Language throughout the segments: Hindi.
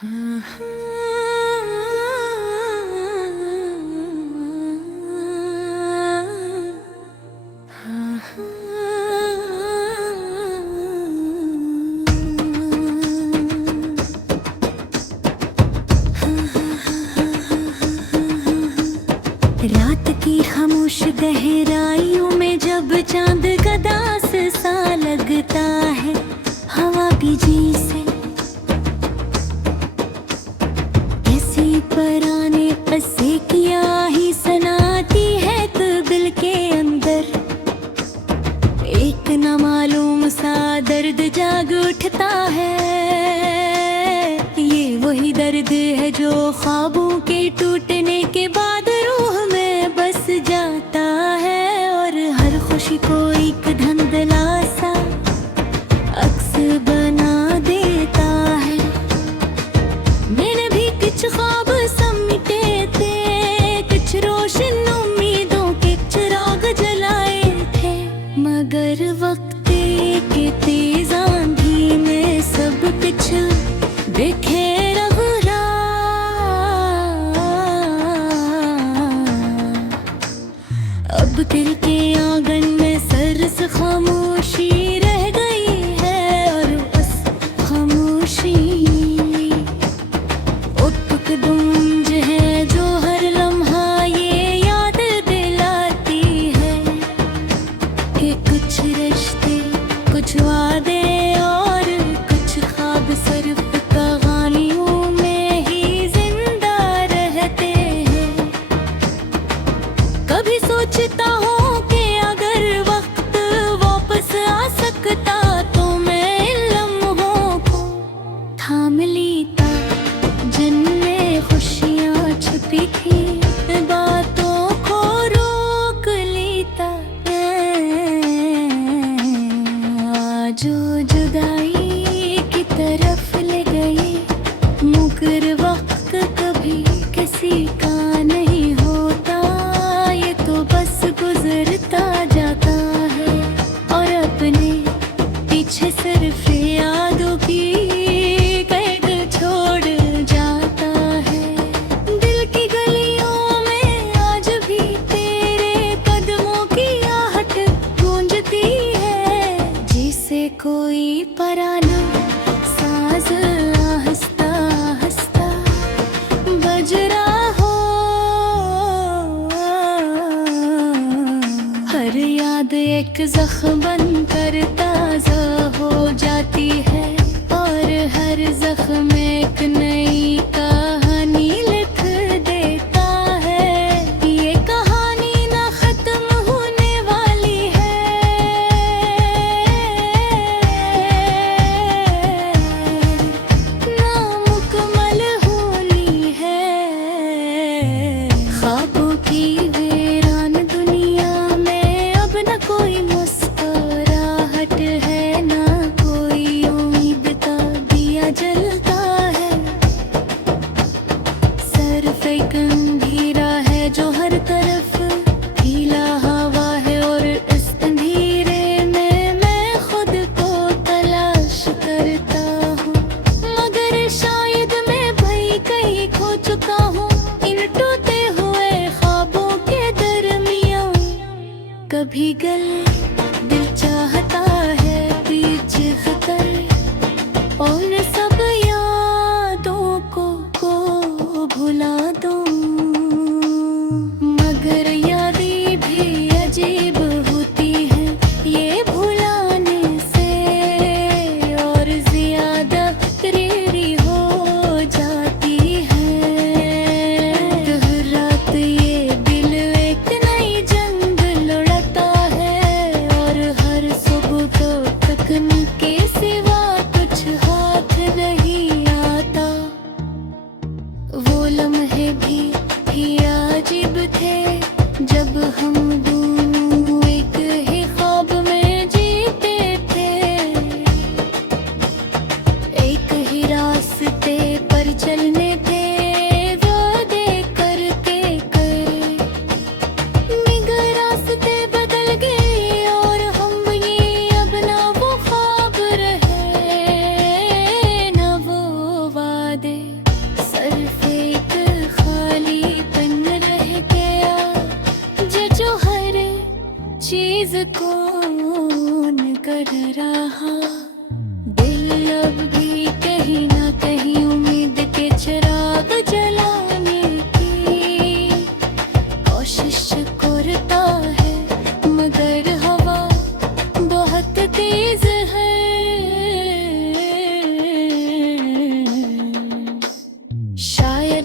रात की खामोश गहराइयों में जब चांद गदास सा लगता है, हवा भी जैसे कैसी पराने ऐसे किया ही सुनाती है तो दिल के अंदर एक न मालूम सा दर्द जाग उठता है। ये वही दर्द है जो ख्वाबों के टूटने के बाद रूह में बस जाता है और हर खुशी को एक धुंधला सा अक्स बना देता है। मैंने भी कुछ ख्वाब समेटे थे, कुछ रोशन उम्मीदों के चिराग जलाए थे, मगर वक्त के तेज आंधी में सब कुछ बिखेर रहा। अब दिल के आंगन में सरस खामोशी रह गई है और बस खामोशी उठक गूंज है जो हर लम्हा ये याद दिलाती है कि कुछ रिश्ते, कुछ वादे और कुछ ख्वाब सिर्फ कहानियों में ही जिंदा रहते हैं। कभी सोचता हूँ कि अगर वक्त वापस आ सकता तो मैं इन लम्हों को थाम लेता जिनमें खुशियाँ छुपी थी, बातों को रोक लेता। जो जुदाई की तरफ ले गई, मुकर वक्त कभी किसी का नहीं होता, ये तो बस गुजरता जाता है और अपने पीछे सिर्फ यादों की कैद छोड़ जाता है। दिल की गलियों में आज भी तेरे कदमों की आहट गूंजती है, जिसे कोई पराना साज आहिस्ता आहिस्ता बज रहा हो। हर याद एक जख्म बनकर ताजा हो जाती है और हर जख्म एक नई कहानी लिख देता है। ये कहानी ना खत्म होने वाली है, ना मुकम्मल होनी है। ख्वाबों की वीरान दुनिया में अब न कोई मुस्कुराहट है, ना कोई उम्मीद का दिया जलता है। सिर्फ एक अंधेरा है जो हर तरफ फैला हवा है और इस अंधेरे में मैं खुद को तलाश करता हूँ, मगर शायद मैं भाई कहीं खो चुका हूँ इन टूटे हुए ख्वाबों के दरमियाँ। कभी दिल चाहता है बीच खतर और सब यादों को भुला दूं, मगर यादें भी अजीब होती हैं ये भुलाने से और ज्यादा प्रेरी हो जाती है। हर रात ये दिल एक नई जंग लड़ता है और हर सुबह को तकने के सिवा कुछ हाथ नहीं आता। वो लम्हे भी अजीब थे जब हम दोनों एक ही ख्वाब में जीते थे, एक ही रास्ते पर चलने थे वादे करके करे, मगर रास्ते बदल गए और हम ये अब ना वो ख्वाब रहे, ना वो वादे।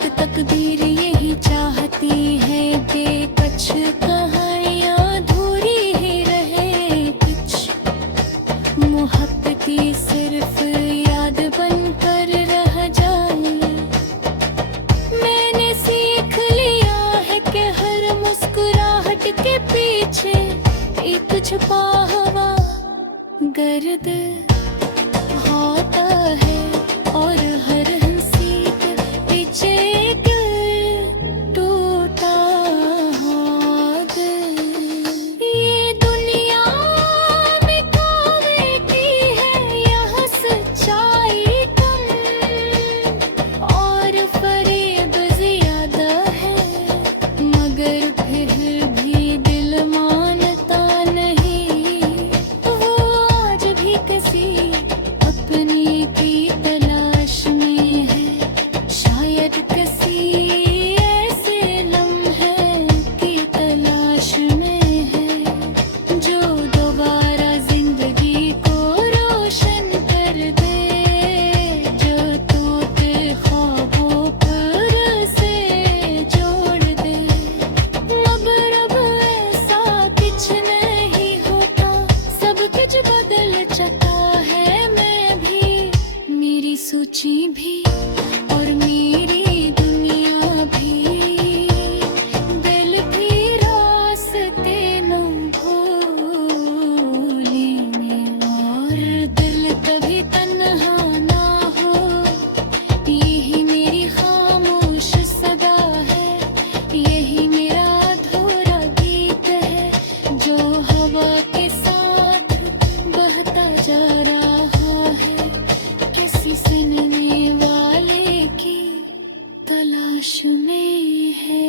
एक तकदीर यही चाहती है कि कुछ कहानियाँ अधूरी ही रहे, कुछ मोहब्बती सिर्फ याद बनकर रह जाए। मैंने सीख लिया है कि हर मुस्कुराहट के पीछे एक छुपा हुआ गर्द होता है, और हर हंसी के पीछे एक टूटा हुआ दिल। ये दुनिया में कॉमेडी है, यहाँ सच्चाई कम और फरेब ज्यादा है, मगर फिर भी दिल मानता नहीं। वो आज भी किसी अपने की तलाश में है, शायद किसी ऐसे लम्हे की तलाश में है, जो दोबारा जिंदगी को रोशन कर दे, जो टूटे ख्वाबों पर से जोड़ दे। मगर अब ऐसा कुछ नहीं होता, सब कुछ बदल चुका है। मैं भी, मेरी सोची भी और मेरी दुनिया भी, दिल भी रास्ते न भूलेंगे, और दिल कभी तन्हा ना हो, यही मेरी खामोश सदा है, यही मेरा अधूरा गीत है, जो हवा के साथ बहता जा रहा है, किसी सुनने वाले की तलाश में है।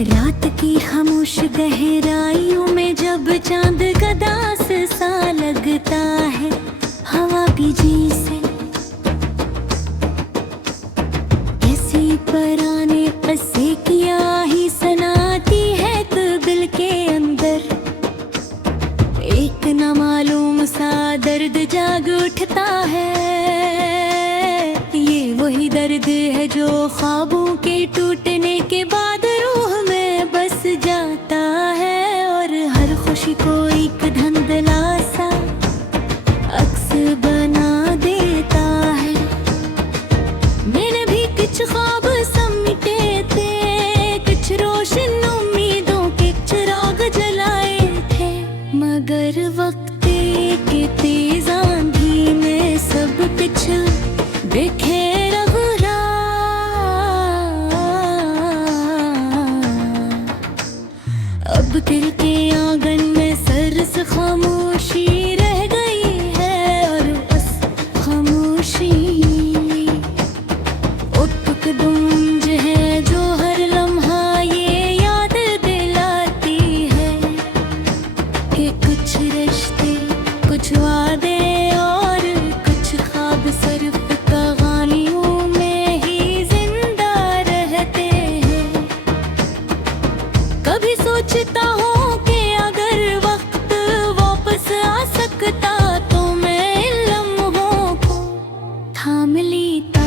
रात की खामोश गहराइयों में जब चांद गदास सा लगता है, हवा भी जैसे किसी पराने किस्से की आही सुनाती है, तो दिल के अंदर एक न मालूम सा दर्द जाग उठता है। ये वही दर्द है जो ख्वाबों के टूटने के बाद रूह में बस जाता है, और हर खुशी को एक धुंधला सा अक्स बना देता है। मैंने भी कुछ ख्वाब समेटे थे, कुछ रोशन उम्मीदों के चिराग जलाए थे, मगर वक्त के तेज आंधी में सब कुछ बिखेर गया। अब दिल के आंगन में सरस खामोशी रह गई है, और उस खामोशी उठक गूंज है जो हर लम्हा ये याद दिलाती है कि कुछ रिश्ते, कुछ वादे और कुछ ख्वाब सिर्फ कहानियों में ही जिंदा रहते हैं। कभी सोचता हूँ कि अगर वक्त वापस आ सकता तो मैं इन लम्हों को थाम लेता,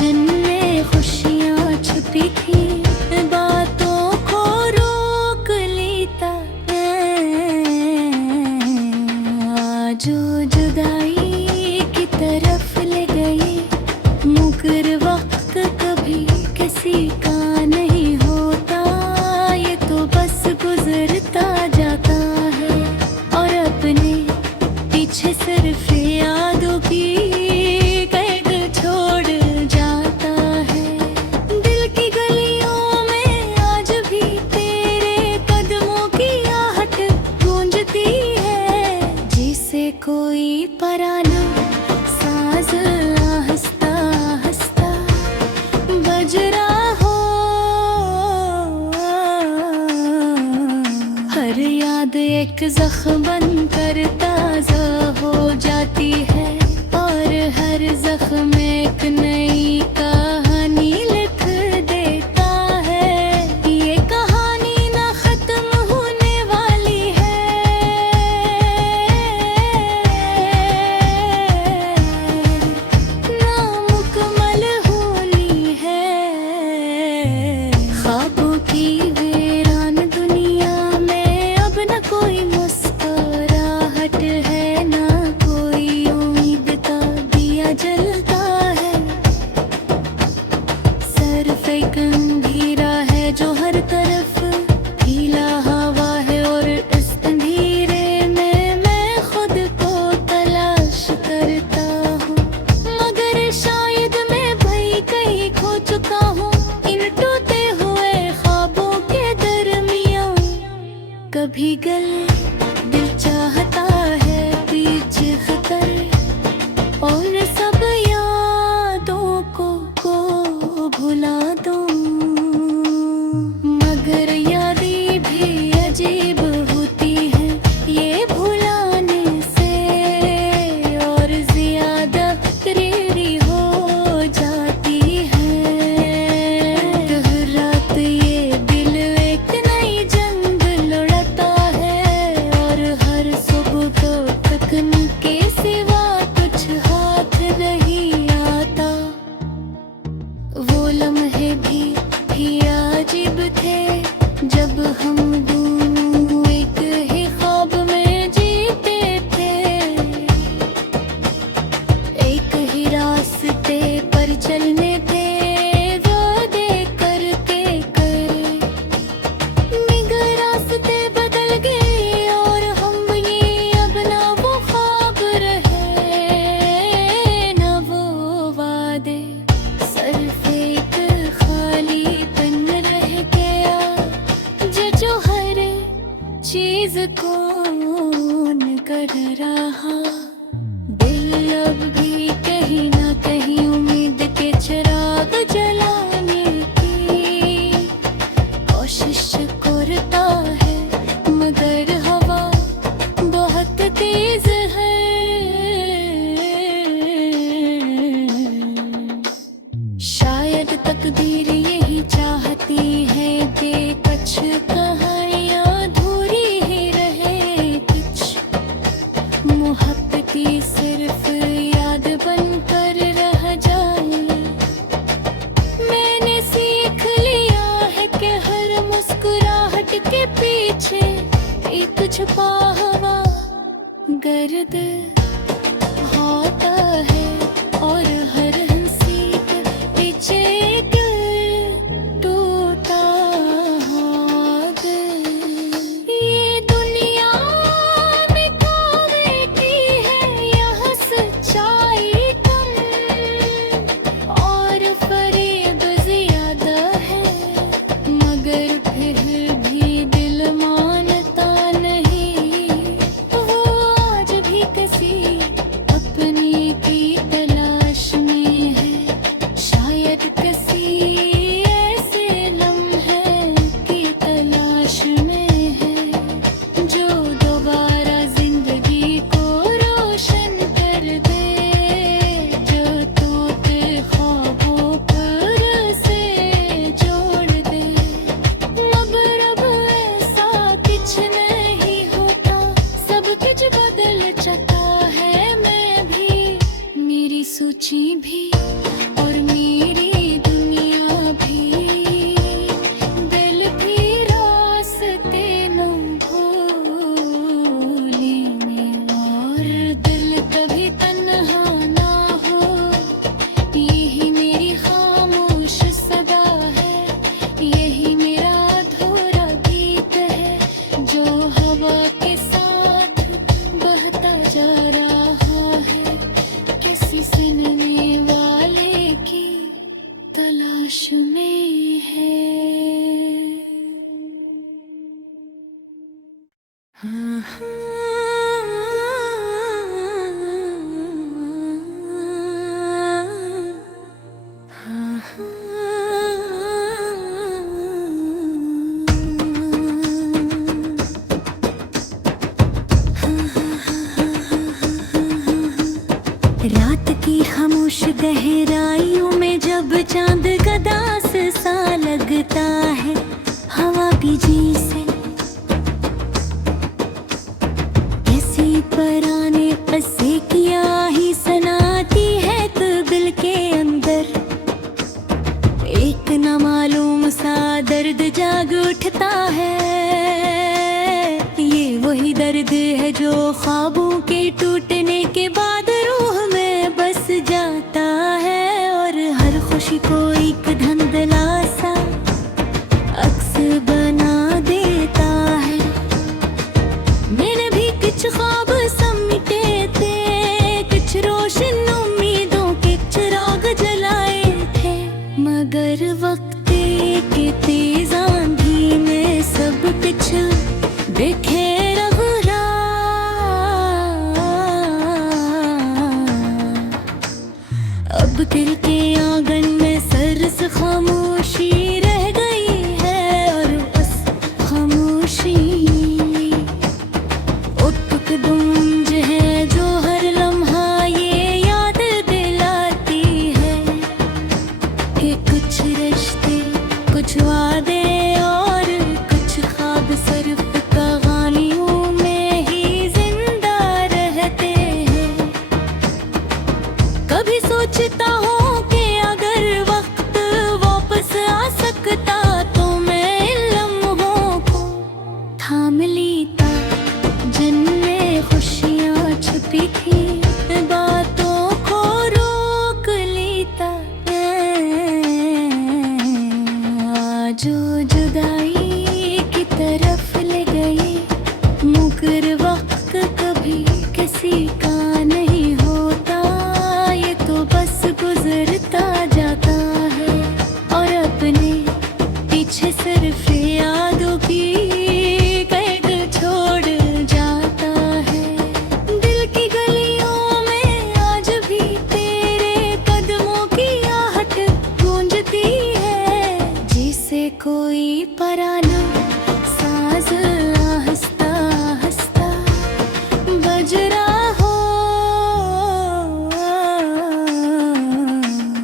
जिनमें खुशियाँ छुपी थी, बातों को रोक लेता। जो जुदाई की तरफ ले गई, मुकर वक्त कभी किसी का नहीं होता, ये तो बस गुजरता जाता है, और अपने पीछे सिर्फ यादों की कैद छोड़ जाता है। दिल की गलियों में आज भी तेरे कदमों की आहट गूंजती है, जिसे कोई पराना साज आहिस्ता आहिस्ता बज रहा हो। हर याद याद एक जख्म बनकर ताज़ा हो जाती है, और हर जख्म एक नई कहानी लिख देता है। ये कहानी ना खत्म होने वाली है, ना मुकम्मल होनी है। ख्वाबों की वीरान दुनिया में अब न कोई मुस्कुराहट है, ना कोई उम्मीद का दिया जलता है। सिर्फ एक अंधेरा है जो हर तरफ फैला हवा है, और इस अंधेरे में मैं खुद को तलाश करता हूँ। मगर शायद मैं भाई कहीं खो चुका हूँ इन टूटे हुए ख्वाबों के दरमियाँ। कभी दिल चाहता है बीच खतर और सब यादों को भुला दूं, मगर यादें भी अजीब होती हैं ये भुलाने से, और ज्यादा करीबी हो जाती है। हर रात ये दिल एक नई जंग लड़ता है, और हर सुबह को तकने के सिवा कुछ हाथ नहीं आता। वो लम्हे भी अजीब थे जब हम दोनों एक ही ख्वाब में जीते थे, एक ही रास्ते पर चलने थे वादे करके कर। मगर रास्ते बदल गए और हम ये अब ना वो ख्वाब रहे, ना वो वादे। सिर्फ एक खालीपन रह गया जो हर चीज कौन कर रहा। दिल अब भी कहीं ना कहीं उम्मीद के चिराग जलाने की कोशिश करता है, मगर हवा बहुत तेज है। शायद तकदीर यही चाहती है कि कुछ कहानियाँ अधूरी ही रहे, कुछ मोहब्बती सिर्फ याद बनकर रह जाए। मैंने सीख लिया है कि हर मुस्कुराहट के पीछे एक छुपा हुआ गर्द होता है, और हर हंसी के पीछे एक टूटा हुआ दिल। ये दुनिया में कावे की है यह सच्चाई कम, और फरेब ज्यादा है, मगर फिर भी दिल मानता नहीं। वो आज भी किसी अपने की तलाश में है, शायद किसी ऐसे लम्हे की तलाश में है जो दोबारा जिंदगी को रोशन कर दे, जो टूटे ख्वाबों पर से जोड़ दे। मगर अब ऐसा कुछ नहीं होता, सब कुछ बदल चुका है। मैं भी, मेरी सोची भी, और मेरी दुनिया भी। दिल भी रास्ते न भूलेंगे, और दिल कभी तन्हा ना हो। यही मेरी खामोश सदा है, यही मेरा अधूरा गीत है जो हवा के साथ बहता जा रहा है, किसी सुनने वाले की तलाश में है। गहराइयों में जब चांद गदास सा लगता है हवा बीजी से, ऐसी पराने ऐसे किया ही सनाती है तो दिल के अंदर एक न मालूम सा दर्द जाग उठता है। ये वही दर्द है जो ख्वाबों के टूटने के बाद रूह में बस जाता है और हर खुशी को एक धुंधला सा अक्स बना देता है। मैंने भी कुछ ख्वाब समेटे थे, कुछ रोशन उम्मीदों के चिराग जलाए थे, मगर वक्त के तेज आंधी में सब कुछ बिखेर हुआ। अब दिल के आंगन में सरस खामोशी रह गई है और उस खामोशी उठक गूंज है जो हर लम्हा ये याद दिलाती है कि कुछ रिश्ते, कुछ वादे और कुछ ख्वाब सिर्फ कहानियों में ही जिंदा रहते हैं। कभी सोचता हूँ कि अगर वक्त वापस आ सकता तो मैं इन लम्हों को थाम लेता जिनमें खुशियाँ छुपी थी, बातों को रोक लेता। जो जुदाई की तरफ ले गई, मुकर वक्त कभी किसी का नहीं होता, ये तो बस गुजरता जाता है और अपने पीछे सिर्फ यादों की कैद छोड़ जाता है। दिल की गलियों में आज भी तेरे कदमों की आहट गूंजती है, जिसे कोई पराना साज आहिस्ता आहिस्ता बज रहा हो।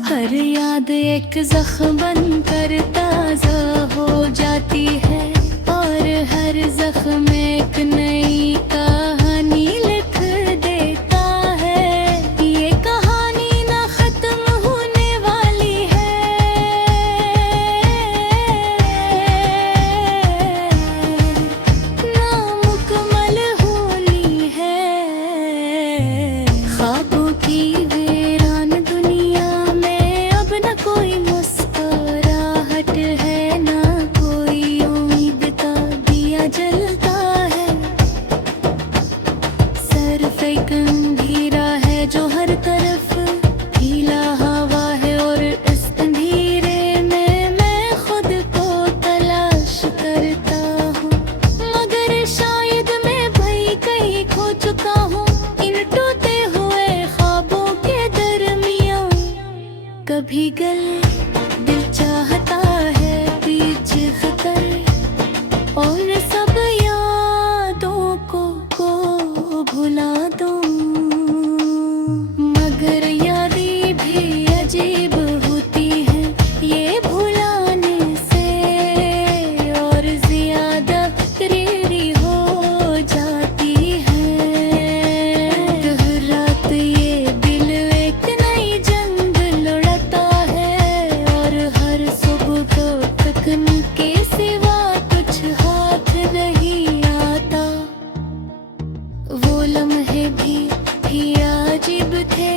हर याद एक जख्म बनकर ताजा हो जाती है और हर जख्म एक नई कहानी लिख देता है। ये कहानी ना खत्म होने वाली है, ना मुकम्मल होनी है। ख्वाबों की वीरान दुनिया में अब न कोई मुस्कुराहट है, ना कोई उम्मीद का दिया जलता है। सिर्फ एक अंधेरा है जो हर तरफ गीला हवा है और इस अंधेरे में मैं खुद को तलाश करता हूँ, मगर शायद मैं भाई कहीं खो चुका हूँ इन टूटे हुए ख्वाबों के दरमियाँ। कभी दिल चाहता है बीच खतर और सब यादों को भुला दूं, मगर यादें भी अजीब होती हैं ये भुलाने से और ज्यादा करीबी हो जाती है। हर रात ये दिल एक नई जंग लड़ता है और हर सुबह को तकने के सिवा कुछ हाथ नहीं आता। वो लम्हे भी अजीब थे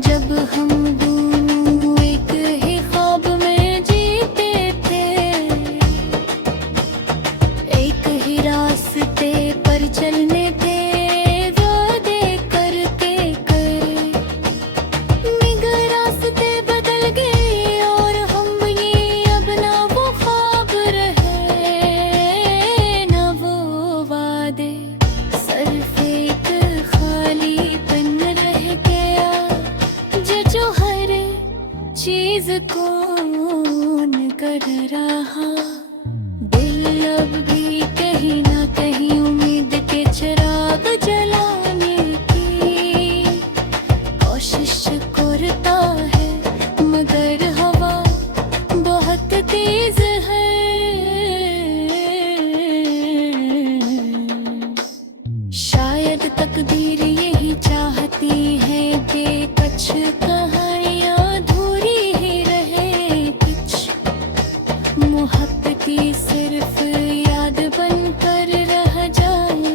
जब हम दोनों एक ही ख्वाब में जीते थे, एक ही रास्ते पर चलने थे वादे करते करे, मगर रास्ते बदल गए और हम ये अब ना वो ख्वाब रहे ना वो वादे, सिर्फ एक खालीपन रह गया जो हर तकदीर यही चाहती है कि कुछ कहानियाँ अधूरी ही रहे, कुछ मोहब्बती सिर्फ याद बनकर रह जाए।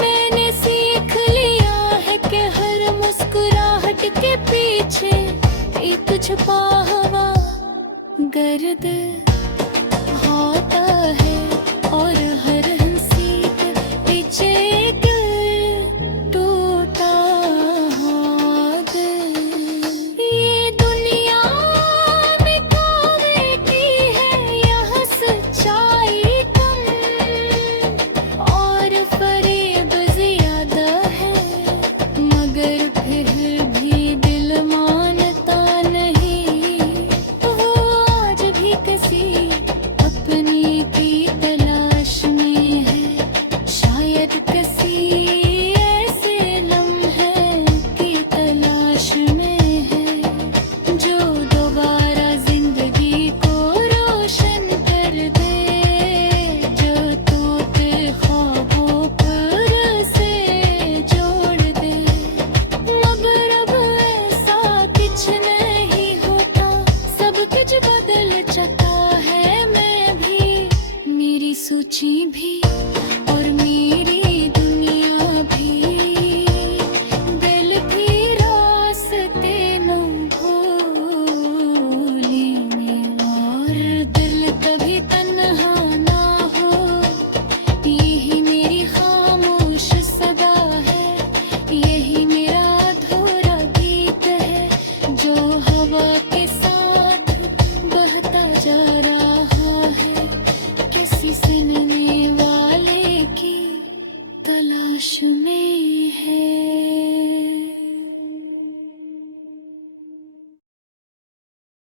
मैंने सीख लिया है कि हर मुस्कुराहट के पीछे एक छुपा हुआ गर्द होता है, और हर हंसी के पीछे एक टूटा हुआ दिल। ये दुनिया में कॉमेडी है, यहाँ सच्चाई कम और फरेब ज्यादा है, मगर फिर भी दिल मानता नहीं। वो आज भी किसी अपने की तलाश में है, शायद किसी ऐसे लम्हे की तलाश में है जो दोबारा जिंदगी को रोशन कर दे, जो टूटे ख्वाबों पर से जोड़ दे। मगर अब ऐसा कुछ नहीं होता, सब कुछ बदल चुका है। मैं भी, मेरी सूची भी और मेरी दुनिया भी, दिल भी रास्ते न भूलेंगे, और दिल कभी तन्हा ना हो, यही मेरी खामोश सदा है, यही मेरा अधूरा गीत है जो हवा के साथ बहता जा रहा